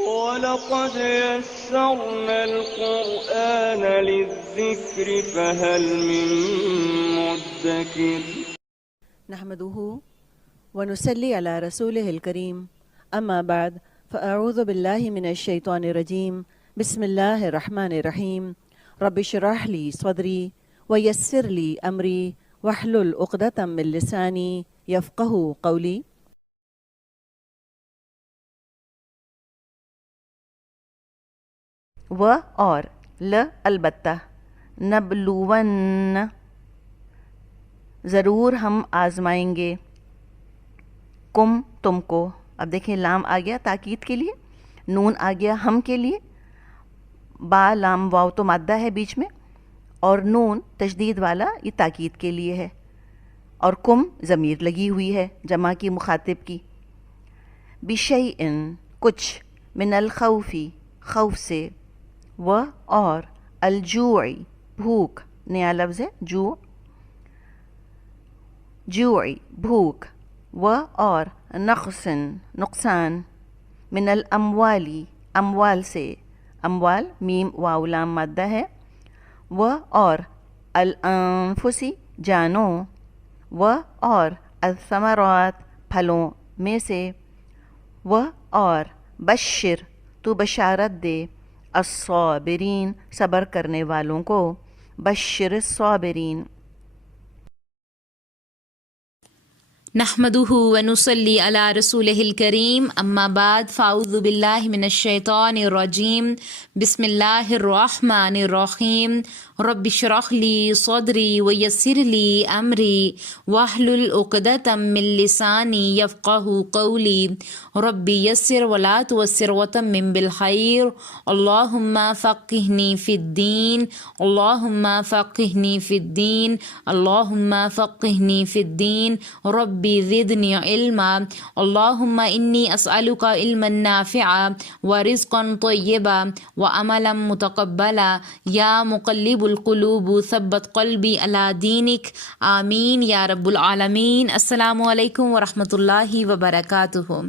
وَلَقَدْ يَسَّرْنَا الْقُرْآنَ لِلذِّكْرِ فَهَلْ مِن مُّدَّكِرٍ نحمده ونصلي على رسوله الكريم أما بعد فأعوذ بالله من الشيطان الرجيم بسم الله الرحمن الرحيم رب اشرح لي صدري ويسر لي أمري واحلل عقدة من لساني يفقهوا قولي. و اور ل البتہ نبلون ضرور ہم آزمائیں گے کم تم کو. اب دیکھیں لام آ گیا تاکید کے لیے، نون آ گیا ہم کے لیے، با لام واو تو مادہ ہے بیچ میں، اور نون تشدید والا یہ تاکید کے لیے ہے، اور کم ضمیر لگی ہوئی ہے جمع کی مخاطب کی. بشیئن کچھ، من الخوفی خوف سے، و اور الجوعی بھوک نیا لفظ ہے جو، جوعی بھوک، و اور نقصن نقصان، من الاموالی اموال سے، اموال میم واو لام مادہ ہے، و اور الانفسی جانوں، و اور الثمرات پھلوں میں سے، و اور بشر تو بشارت دے الصابرین صبر کرنے والوں کو، بشر الصابرین. نحمده ونصلي على رسوله الكريم اما بعد فاعوذ بالله من الشيطان الرجيم بسم الله الرحمن الرحيم رب اشرح لي صدري ويسر لي امري واحلل عقدة من لساني يفقهوا قولي رب يسر ولا تعسر وتمم بالخير اللهم فقهني في الدين اللهم فقهني في الدين اللهم فقهني في الدين رب زدني علما اللهم إني أسألك علما نافعا ورزقا طيبا وعملا متقبلا يا مقلب القلوب ثبت قلبي على دينك آمين يا رب العالمين. السلام علیکم ورحمۃ اللہ وبرکاتہ.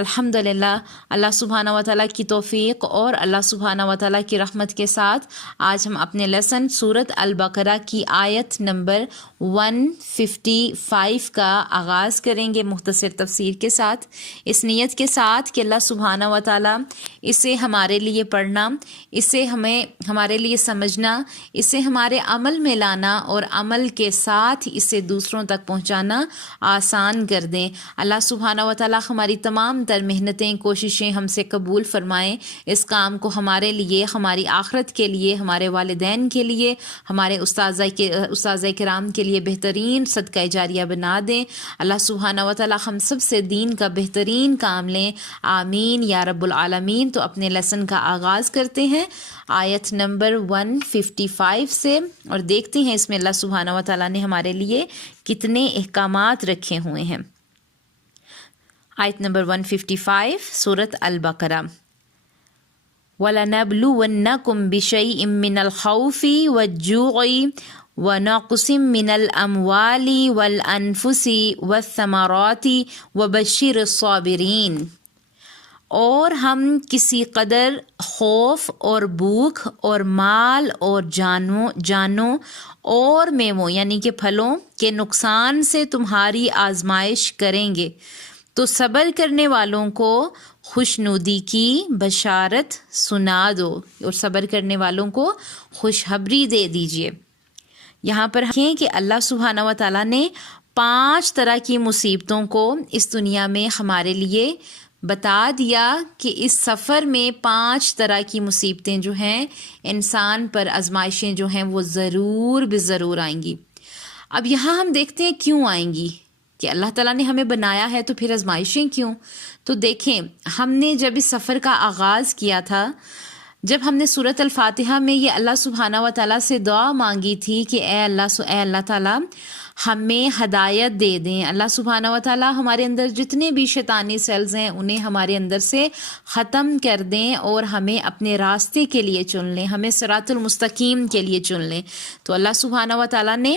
الحمد للہ اللہ سبحانہ و تعالیٰ کی توفیق اور اللہ سبحانہ و تعالیٰ کی رحمت کے ساتھ آج ہم اپنے لیسن سورت البقرہ کی آیت نمبر 155 کا آغاز کریں گے مختصر تفسیر کے ساتھ، اس نیت کے ساتھ کہ اللہ سبحانہ و تعالیٰ اسے ہمارے لیے پڑھنا، اسے ہمارے لیے سمجھنا، اسے ہمارے عمل میں لانا اور عمل کے ساتھ اسے دوسروں تک پہنچانا آسان کر دیں. اللہ سبحانہ و تعالیٰ ہماری تمام تر محنتیں کوششیں ہم سے قبول فرمائیں، اس کام کو ہمارے لیے، ہماری آخرت کے لیے، ہمارے والدین کے لیے، ہمارے اساتذہ کرام کے لیے بہترین صدقہ جاریہ بنا دیں. اللہ سبحانہ و تعالی ہم سب سے دین کا بہترین کام لیں، آمین یا رب العالمین. تو اپنے لیسن کا آغاز کرتے ہیں آیت نمبر 155 سے، اور دیکھتے ہیں اس میں اللہ سبحانہ و تعالی نے ہمارے لیے کتنے احکامات رکھے ہوئے ہیں. آیت نمبر 155 سورۃ البقرہ. وَلَنَبْلُوَنَّكُمْ بِشَيْءٍ مِّنَ الْخَوْفِ وَالْجُوعِ وَنَقْصٍ مِّنَ الْأَمْوَالِ وَالْأَنفُسِ وَالثَّمَرَاتِ وَبَشِّرِ الصَّابِرِينَ. اور ہم کسی قدر خوف اور بھوک اور مال اور جانوں اور میووں یعنی کہ پھلوں کے نقصان سے تمہاری آزمائش کریں گے، تو صبر کرنے والوں کو خوشنودی کی بشارت سنا دو، اور صبر کرنے والوں کو خوشخبری دے دیجیے. یہاں پر ہیں کہ اللہ سبحانہ و تعالیٰ نے 5 طرح کی مصیبتوں کو اس دنیا میں ہمارے لیے بتا دیا کہ اس سفر میں 5 طرح کی مصیبتیں جو ہیں، انسان پر آزمائشیں جو ہیں وہ ضرور بضرور آئیں گی. اب یہاں ہم دیکھتے ہیں کیوں آئیں گی، کہ اللہ تعالیٰ نے ہمیں بنایا ہے تو پھر آزمائشیں کیوں؟ تو دیکھیں، ہم نے جب اس سفر کا آغاز کیا تھا، جب ہم نے سورۃ الفاتحہ میں یہ اللہ سبحانہ و تعالیٰ سے دعا مانگی تھی کہ اے اللہ تعالیٰ ہمیں ہدایت دے دیں، اللہ سبحانہ و تعالیٰ ہمارے اندر جتنے بھی شیطانی سیلز ہیں انہیں ہمارے اندر سے ختم کر دیں اور ہمیں اپنے راستے کے لیے چن لیں، ہمیں صراط المستقیم کے لیے چن لیں. تو اللہ سبحانہ و تعالیٰ نے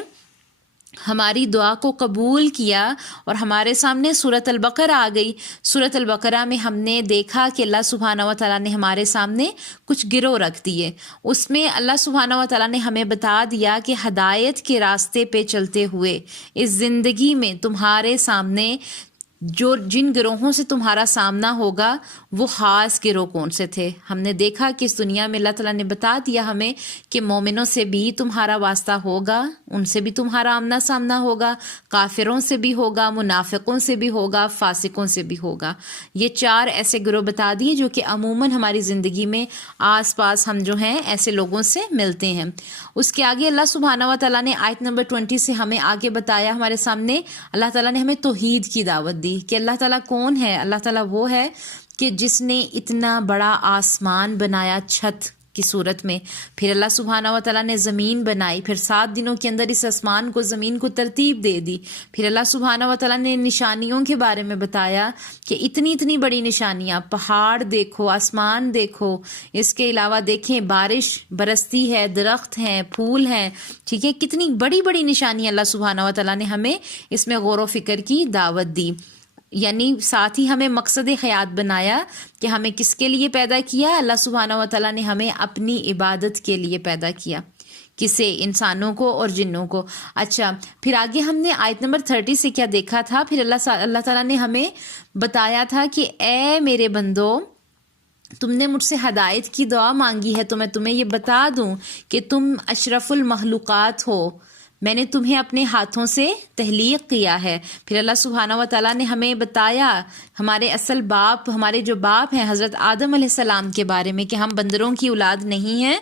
ہماری دعا کو قبول کیا اور ہمارے سامنے سورۃ البقرہ آ گئی۔ سورۃ البقرہ میں ہم نے دیکھا کہ اللہ سبحانہ و تعالیٰ نے ہمارے سامنے کچھ گروہ رکھ دیے۔ اس میں اللہ سبحانہ و تعالیٰ نے ہمیں بتا دیا کہ ہدایت کے راستے پہ چلتے ہوئے اس زندگی میں تمہارے سامنے جن گروہوں سے تمہارا سامنا ہوگا وہ خاص گروہ کون سے تھے۔ ہم نے دیکھا کہ اس دنیا میں اللہ تعالیٰ نے بتا دیا ہمیں کہ مومنوں سے بھی تمہارا واسطہ ہوگا، ان سے بھی تمہارا آمنا سامنا ہوگا، کافروں سے بھی ہوگا، منافقوں سے بھی ہوگا، فاسقوں سے بھی ہوگا۔ یہ 4 ایسے گروہ بتا دیے جو کہ عموماً ہماری زندگی میں آس پاس ہم جو ہیں ایسے لوگوں سے ملتے ہیں۔ اس کے آگے اللہ سبحانہ و تعالیٰ نے آیت نمبر 20 سے ہمیں آگے بتایا، ہمارے سامنے اللہ تعالیٰ نے ہمیں توحید کی دعوت دی کہ اللہ تعالیٰ کون ہے۔ اللہ تعالیٰ وہ ہے کہ جس نے اتنا بڑا آسمان بنایا چھت کی صورت میں، پھر اللہ سبحانہ و تعالیٰ نے زمین بنائی، پھر 7 دنوں کے اندر اس آسمان کو زمین کو ترتیب دے دی، پھر اللہ سبحانہ و تعالیٰ نے نشانیوں کے بارے میں بتایا کہ اتنی بڑی نشانیاں، پہاڑ دیکھو، آسمان دیکھو، اس کے علاوہ دیکھیں بارش برستی ہے، درخت ہیں، پھول ہیں، ٹھیک ہے، کتنی بڑی بڑی نشانیاں اللہ سبحانہ و تعالیٰ نے ہمیں اس میں غور و فکر کی دعوت دی۔ یعنی ساتھ ہی ہمیں مقصد حیات بنایا کہ ہمیں کس کے لیے پیدا کیا۔ اللہ سبحانہ و تعالیٰ نے ہمیں اپنی عبادت کے لیے پیدا کیا، کسے؟ انسانوں کو اور جنوں کو۔ اچھا، پھر آگے ہم نے آیت نمبر 30 سے کیا دیکھا تھا؟ پھر اللہ تعالیٰ نے ہمیں بتایا تھا کہ اے میرے بندو، تم نے مجھ سے ہدایت کی دعا مانگی ہے تو میں تمہیں یہ بتا دوں کہ تم اشرف المخلوقات ہو، میں نے تمہیں اپنے ہاتھوں سے تخلیق کیا ہے۔ پھر اللہ سبحانہ و تعالیٰ نے ہمیں بتایا ہمارے اصل باپ، ہمارے جو باپ ہیں حضرت آدم علیہ السلام کے بارے میں کہ ہم بندروں کی اولاد نہیں ہیں،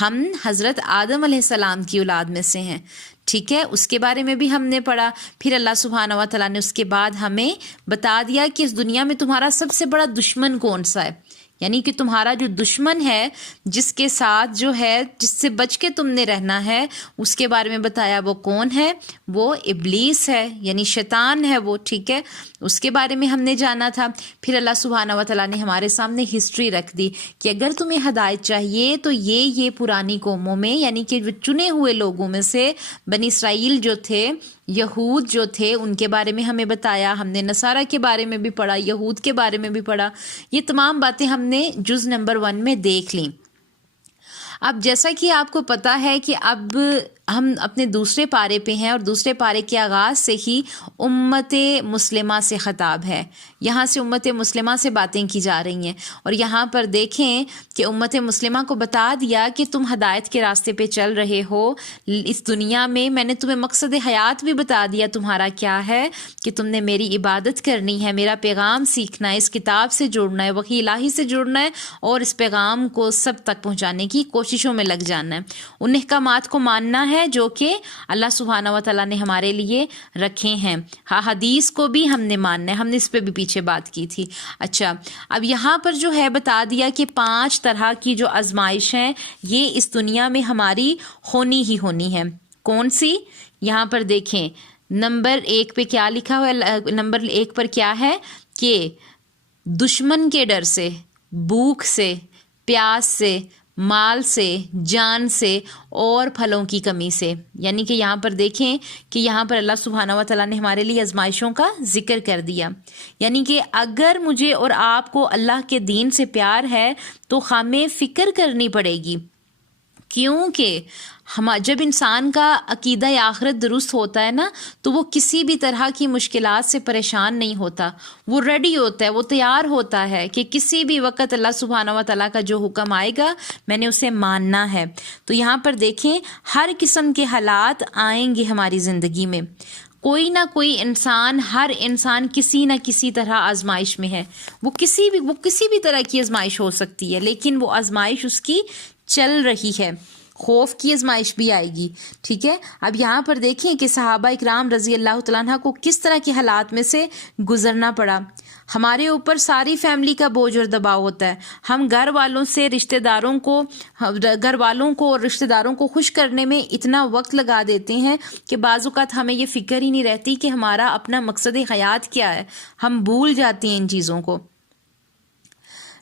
ہم حضرت آدم علیہ السلام کی اولاد میں سے ہیں، ٹھیک ہے، اس کے بارے میں بھی ہم نے پڑھا۔ پھر اللہ سبحانہ و تعالیٰ نے اس کے بعد ہمیں بتا دیا کہ اس دنیا میں تمہارا سب سے بڑا دشمن کون سا ہے، یعنی کہ تمہارا جو دشمن ہے، جس کے ساتھ جو ہے، جس سے بچ کے تم نے رہنا ہے، اس کے بارے میں بتایا وہ کون ہے، وہ ابلیس ہے، یعنی شیطان ہے وہ، ٹھیک ہے، اس کے بارے میں ہم نے جانا تھا۔ پھر اللہ سبحانہ و تعالیٰ نے ہمارے سامنے ہسٹری رکھ دی کہ اگر تمہیں ہدایت چاہیے تو یہ پرانی قوموں میں، یعنی کہ چنے ہوئے لوگوں میں سے بنی اسرائیل جو تھے، یہود جو تھے، ان کے بارے میں ہمیں بتایا، ہم نے نصارہ کے بارے میں بھی پڑھا، یہود کے بارے میں بھی پڑھا، یہ تمام باتیں ہم نے جز نمبر 1 میں دیکھ لیں۔ اب جیسا کہ آپ کو پتہ ہے کہ اب ہم اپنے دوسرے پارے پہ ہیں اور دوسرے پارے کے آغاز سے ہی امت مسلمہ سے خطاب ہے، یہاں سے امت مسلمہ سے باتیں کی جا رہی ہیں، اور یہاں پر دیکھیں کہ امت مسلمہ کو بتا دیا کہ تم ہدایت کے راستے پہ چل رہے ہو اس دنیا میں، میں نے تمہیں مقصد حیات بھی بتا دیا تمہارا کیا ہے، کہ تم نے میری عبادت کرنی ہے، میرا پیغام سیکھنا ہے، اس کتاب سے جڑنا ہے، وحی الہی سے جڑنا ہے، اور اس پیغام کو سب تک پہنچانے کی کوششوں میں لگ جانا ہے، ان احکامات کو ماننا ہے جو کہ اللہ سبحانہ و تعالیٰ نے ہمارے لیے رکھے ہیں۔ ہاں، حدیث کو بھی ہم نے ماننا ہے، ہم نے اس پہ بھی پیچھے بات کی تھی۔ اچھا، اب یہاں پر جو ہے بتا دیا کہ 5 طرح کی جو آزمائش ہیں یہ اس دنیا میں ہماری ہونی ہی ہونی ہے۔ کون سی؟ یہاں پر دیکھیں نمبر 1 پہ کیا لکھا ہوا ہے، نمبر 1 پر کیا ہے کہ دشمن کے ڈر سے، بھوک سے، پیاس سے، مال سے، جان سے، اور پھلوں کی کمی سے، یعنی کہ یہاں پر دیکھیں کہ یہاں پر اللہ سبحانہ و تعالیٰ نے ہمارے لیے آزمائشوں کا ذکر کر دیا، یعنی کہ اگر مجھے اور آپ کو اللہ کے دین سے پیار ہے تو ہمیں فکر کرنی پڑے گی، کیونکہ جب انسان کا عقیدہ آخرت درست ہوتا ہے نا تو وہ کسی بھی طرح کی مشکلات سے پریشان نہیں ہوتا، وہ ریڈی ہوتا ہے، وہ تیار ہوتا ہے کہ کسی بھی وقت اللہ سبحانہ و تعالیٰ کا جو حکم آئے گا میں نے اسے ماننا ہے۔ تو یہاں پر دیکھیں ہر قسم کے حالات آئیں گے ہماری زندگی میں، کوئی نہ کوئی انسان، ہر انسان کسی نہ کسی طرح آزمائش میں ہے، وہ کسی بھی طرح کی آزمائش ہو سکتی ہے، لیکن وہ آزمائش اس کی چل رہی ہے، خوف کی آزمائش بھی آئے گی، ٹھیک ہے۔ اب یہاں پر دیکھیں کہ صحابہ اکرام رضی اللہ تعالیٰ عنہ کو کس طرح کے حالات میں سے گزرنا پڑا۔ ہمارے اوپر ساری فیملی کا بوجھ اور دباؤ ہوتا ہے، ہم گھر والوں کو اور رشتہ داروں کو خوش کرنے میں اتنا وقت لگا دیتے ہیں کہ بعض اوقات ہمیں یہ فکر ہی نہیں رہتی کہ ہمارا اپنا مقصد حیات کیا ہے، ہم بھول جاتے ہیں ان چیزوں کو۔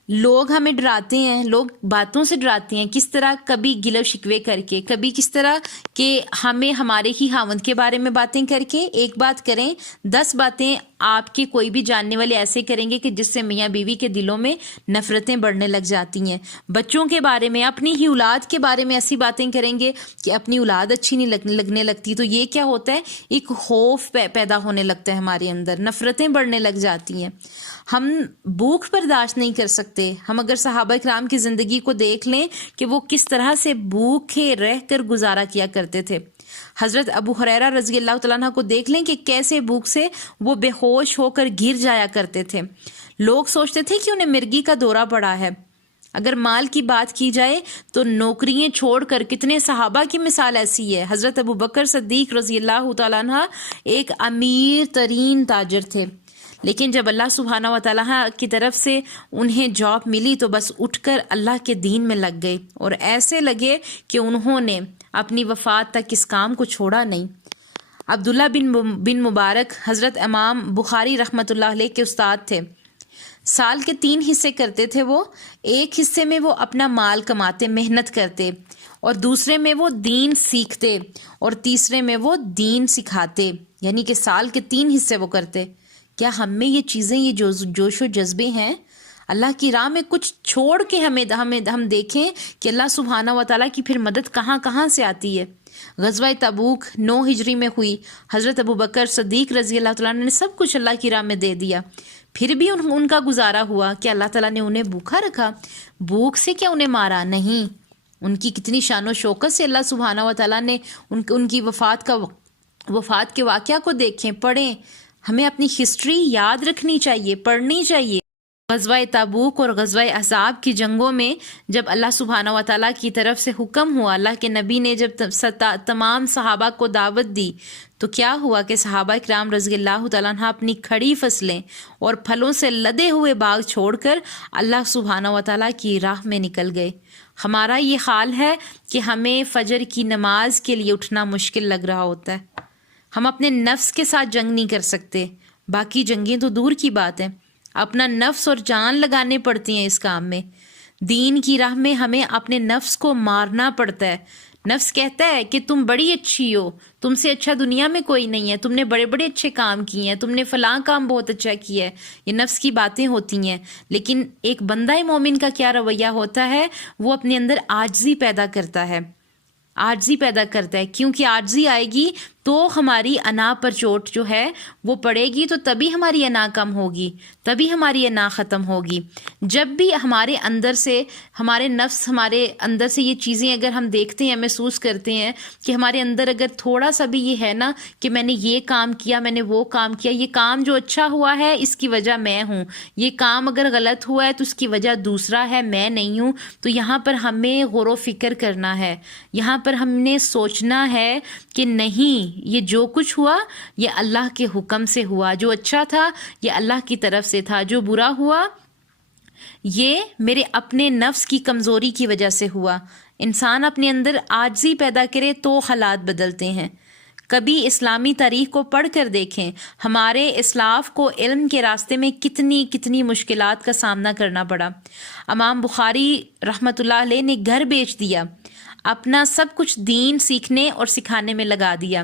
لوگ ہمیں ڈراتے ہیں، لوگ باتوں سے ڈراتے ہیں، کس طرح، کبھی گلہ شکوے کر کے، کبھی کس طرح کہ ہمیں ہمارے ہی خاوند کے بارے میں باتیں کر کے، ایک بات کریں 10 باتیں آپ کے کوئی بھی جاننے والے ایسے کریں گے کہ جس سے میاں بیوی کے دلوں میں نفرتیں بڑھنے لگ جاتی ہیں. بچوں کے بارے میں، اپنی ہی اولاد کے بارے میں ایسی باتیں کریں گے کہ اپنی اولاد اچھی نہیں لگنے لگتی، تو یہ کیا ہوتا ہے، ایک خوف پیدا ہونے لگتا ہے ہمارے اندر، نفرتیں بڑھنے لگ جاتی ہیں. ہم بھوک برداشت نہیں کر سکتے. ہم اگر صحابہ کرام کی زندگی کو دیکھ لیں کہ وہ کس طرح سے بھوکے رہ کر گزارا کیا کرتے تھے. حضرت ابو ہریرہ رضی اللہ تعالیٰ عنہ کو دیکھ لیں کہ کیسے بھوک سے وہ بے ہوش ہو کر گر جایا کرتے تھے. لوگ سوچتے تھے کہ انہیں مرگی کا دورہ پڑا ہے. اگر مال کی بات کی جائے تو نوکریاں چھوڑ کر کتنے صحابہ کی مثال ایسی ہے. حضرت ابو بکر صدیق رضی اللہ تعالیٰ عنہ ایک امیر ترین تاجر تھے، لیکن جب اللہ سبحانہ و تعالیٰ کی طرف سے انہیں جاب ملی تو بس اٹھ کر اللہ کے دین میں لگ گئے، اور ایسے لگے کہ انہوں نے اپنی وفات تک اس کام کو چھوڑا نہیں. عبداللہ بن مبارک حضرت امام بخاری رحمۃ اللہ علیہ کے استاد تھے. سال کے 3 حصے کرتے تھے وہ. ایک حصے میں وہ اپنا مال کماتے، محنت کرتے، اور دوسرے میں وہ دین سیکھتے، اور تیسرے میں وہ دین سکھاتے. یعنی کہ سال کے 3 حصے وہ کرتے. کیا ہم میں یہ چیزیں، یہ جوش و جذبے ہیں؟ اللہ کی راہ میں کچھ چھوڑ کے ہم دیکھیں کہ اللہ سبحانہ و تعالیٰ کی پھر مدد کہاں کہاں سے آتی ہے. غزوہ تبوک 9 ہجری میں ہوئی. حضرت ابو بکر صدیق رضی اللہ تعالیٰ نے سب کچھ اللہ کی راہ میں دے دیا، پھر بھی ان کا گزارا ہوا کہ اللہ تعالیٰ نے انہیں بھوکا رکھا. بھوک سے کیا انہیں مارا؟ نہیں. ان کی کتنی شان و شوکت سے اللہ سبحانہ و تعالیٰ نے ان کی وفات کے واقعہ کو دیکھیں، پڑھیں. ہمیں اپنی ہسٹری یاد رکھنی چاہیے، پڑھنی چاہیے. غزوہ تبوک اور غزوہ احزاب کی جنگوں میں جب اللہ سبحانہ و تعالیٰ کی طرف سے حکم ہوا، اللہ کے نبی نے جب تمام صحابہ کو دعوت دی، تو کیا ہوا کہ صحابہ کرام رضی اللہ تعالیٰ عنہ اپنی کھڑی فصلیں اور پھلوں سے لدے ہوئے باغ چھوڑ کر اللہ سبحانہ و تعالیٰ کی راہ میں نکل گئے. ہمارا یہ حال ہے کہ ہمیں فجر کی نماز کے لیے اٹھنا مشکل لگ رہا ہوتا ہے. ہم اپنے نفس کے ساتھ جنگ نہیں کر سکتے، باقی جنگیں تو دور کی بات ہے. اپنا نفس اور جان لگانے پڑتی ہیں اس کام میں. دین کی راہ میں ہمیں اپنے نفس کو مارنا پڑتا ہے. نفس کہتا ہے کہ تم بڑی اچھی ہو، تم سے اچھا دنیا میں کوئی نہیں ہے، تم نے بڑے بڑے اچھے کام کیے ہیں، تم نے فلاں کام بہت اچھا کیا ہے. یہ نفس کی باتیں ہوتی ہیں. لیکن ایک بندہ مومن کا کیا رویہ ہوتا ہے؟ وہ اپنے اندر عاجزی پیدا کرتا ہے. کیونکہ عاجزی آئے گی تو ہماری انا پر چوٹ جو ہے وہ پڑے گی، تو تبھی ہماری انا کم ہوگی، تبھی ہماری انا ختم ہوگی. جب بھی ہمارے اندر سے، ہمارے نفس، ہمارے اندر سے یہ چیزیں اگر ہم دیکھتے ہیں، محسوس کرتے ہیں کہ ہمارے اندر اگر تھوڑا سا بھی یہ ہے نا کہ میں نے یہ کام کیا، میں نے وہ کام کیا، یہ کام جو اچھا ہوا ہے اس کی وجہ میں ہوں، یہ کام اگر غلط ہوا ہے تو اس کی وجہ دوسرا ہے، میں نہیں ہوں، تو یہاں پر ہمیں غور و فکر کرنا ہے. یہاں پر ہم نے سوچنا ہے کہ نہیں، یہ جو کچھ ہوا یہ اللہ کے حکم سے ہوا. جو اچھا تھا یہ اللہ کی طرف سے تھا، جو برا ہوا یہ میرے اپنے نفس کی کمزوری کی وجہ سے ہوا. انسان اپنے اندر عاجزی پیدا کرے تو حالات بدلتے ہیں. کبھی اسلامی تاریخ کو پڑھ کر دیکھیں، ہمارے اسلاف کو علم کے راستے میں کتنی مشکلات کا سامنا کرنا پڑا. امام بخاری رحمۃ اللہ علیہ نے گھر بیچ دیا، اپنا سب کچھ دین سیکھنے اور سکھانے میں لگا دیا.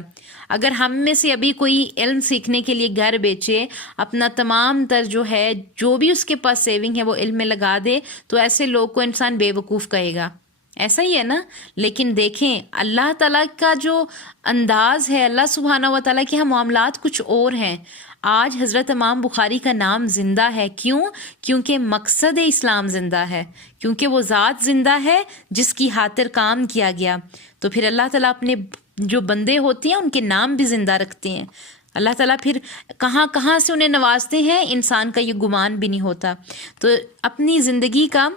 اگر ہم میں سے ابھی کوئی علم سیکھنے کے لیے گھر بیچے، اپنا تمام تر جو ہے، جو بھی اس کے پاس سیونگ ہے وہ علم میں لگا دے، تو ایسے لوگ کو انسان بے وقوف کہے گا. ایسا ہی ہے نا. لیکن دیکھیں اللہ تعالیٰ کا جو انداز ہے، اللہ سبحانہ و تعالیٰ کے ہاں معاملات کچھ اور ہیں. آج حضرت امام بخاری کا نام زندہ ہے. کیوں؟ کیونکہ مقصد اسلام زندہ ہے، کیونکہ وہ ذات زندہ ہے جس کی خاطر کام کیا گیا. تو پھر اللہ تعالیٰ اپنے جو بندے ہوتے ہیں ان کے نام بھی زندہ رکھتے ہیں. اللہ تعالیٰ پھر کہاں سے انہیں نوازتے ہیں، انسان کا یہ گمان بھی نہیں ہوتا. تو اپنی زندگی کا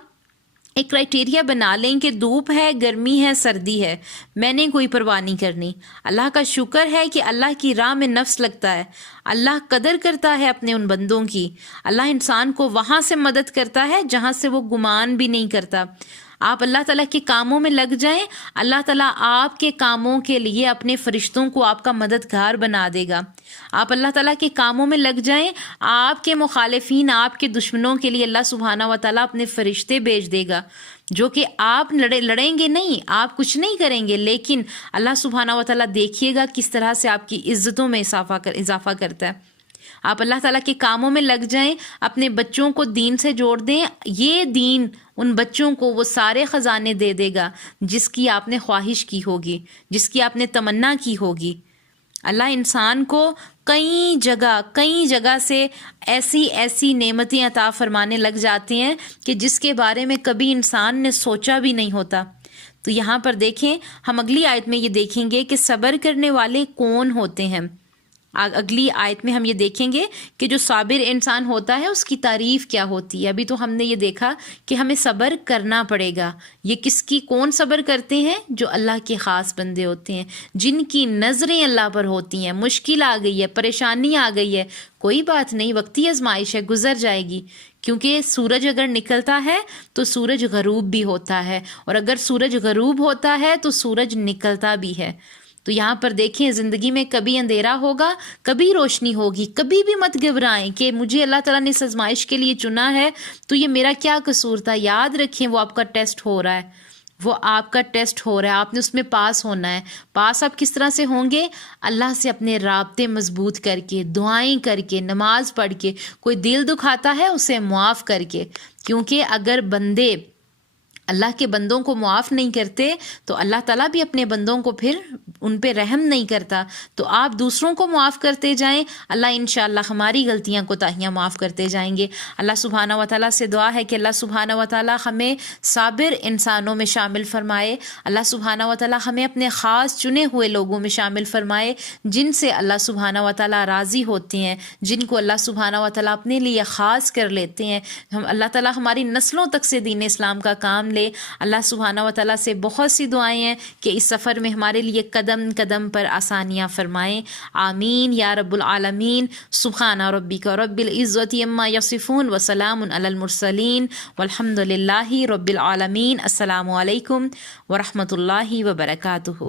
ایک کرائٹیریا بنا لیں کہ دھوپ ہے، گرمی ہے، سردی ہے، میں نے کوئی پرواہ نہیں کرنی. اللہ کا شکر ہے کہ اللہ کی راہ میں نفس لگتا ہے، اللہ قدر کرتا ہے اپنے ان بندوں کی. اللہ انسان کو وہاں سے مدد کرتا ہے جہاں سے وہ گمان بھی نہیں کرتا. آپ اللہ تعالیٰ کے کاموں میں لگ جائیں، اللہ تعالیٰ آپ کے کاموں کے لیے اپنے فرشتوں کو آپ کا مددگار بنا دے گا۔ آپ اللہ تعالیٰ کے کاموں میں لگ جائیں، آپ کے مخالفین، آپ کے دشمنوں کے لیے اللہ سبحانہ و تعالیٰ اپنے فرشتے بھیج دے گا، جو کہ آپ لڑیں گے نہیں، آپ کچھ نہیں کریں گے، لیکن اللہ سبحانہ و تعالیٰ دیکھیے گا کس طرح سے آپ کی عزتوں میں اضافہ کرتا ہے۔ آپ اللہ تعالیٰ کے کاموں میں لگ جائیں، اپنے بچوں کو دین سے جوڑ دیں، یہ دین ان بچوں کو وہ سارے خزانے دے دے گا جس کی آپ نے خواہش کی ہوگی، جس کی آپ نے تمنا کی ہوگی۔ اللہ انسان کو کئی جگہ سے ایسی نعمتیں عطا فرمانے لگ جاتے ہیں کہ جس کے بارے میں کبھی انسان نے سوچا بھی نہیں ہوتا۔ تو یہاں پر دیکھیں، ہم اگلی آیت میں یہ دیکھیں گے کہ صبر کرنے والے کون ہوتے ہیں۔ اگلی آیت میں ہم یہ دیکھیں گے کہ جو صابر انسان ہوتا ہے اس کی تعریف کیا ہوتی ہے۔ ابھی تو ہم نے یہ دیکھا کہ ہمیں صبر کرنا پڑے گا۔ یہ کون صبر کرتے ہیں؟ جو اللہ کے خاص بندے ہوتے ہیں، جن کی نظریں اللہ پر ہوتی ہیں۔ مشکل آ گئی ہے، پریشانی آ گئی ہے، کوئی بات نہیں، وقتی آزمائش ہے، گزر جائے گی، کیونکہ سورج اگر نکلتا ہے تو سورج غروب بھی ہوتا ہے، اور اگر سورج غروب ہوتا ہے تو سورج نکلتا بھی ہے۔ تو یہاں پر دیکھیں، زندگی میں کبھی اندھیرا ہوگا، کبھی روشنی ہوگی۔ کبھی بھی مت گھبرائیں کہ مجھے اللہ تعالیٰ نے اس آزمائش کے لیے چنا ہے تو یہ میرا کیا قصور تھا۔ یاد رکھیں وہ آپ کا ٹیسٹ ہو رہا ہے، آپ نے اس میں پاس ہونا ہے۔ پاس آپ کس طرح سے ہوں گے؟ اللہ سے اپنے رابطے مضبوط کر کے، دعائیں کر کے، نماز پڑھ کے، کوئی دل دکھاتا ہے اسے معاف کر کے، کیونکہ اگر بندے اللہ کے بندوں کو معاف نہیں کرتے تو اللہ تعالیٰ بھی اپنے بندوں کو پھر ان پہ رحم نہیں کرتا۔ تو آپ دوسروں کو معاف کرتے جائیں، اللہ انشاءاللہ ہماری غلطیاں کوتاہیاں معاف کرتے جائیں گے۔ اللہ سبحانہ و تعالیٰ سے دعا ہے کہ اللہ سبحانہ و تعالیٰ ہمیں صابر انسانوں میں شامل فرمائے۔ اللہ سبحانہ و تعالیٰ ہمیں اپنے خاص چنے ہوئے لوگوں میں شامل فرمائے، جن سے اللہ سبحانہ و تعالیٰ راضی ہوتے ہیں، جن کو اللہ سبحانہ و تعالیٰ اپنے لیے خاص کر لیتے ہیں۔ اللہ تعالیٰ ہماری نسلوں تک سے دین اسلام کا کام لے۔ اللہ سبحانہ و تعالیٰ سے بہت سی دعائیں ہیں کہ اس سفر میں ہمارے لیے قدم قدم پر آسانیاں فرمائیں۔ آمین یا رب العالمین۔ سبحان ربک رب العزت عما یصفون وسلام علی المرسلین والحمد للہ رب العالمین۔ السلام علیکم ورحمۃ اللہ وبرکاتہ۔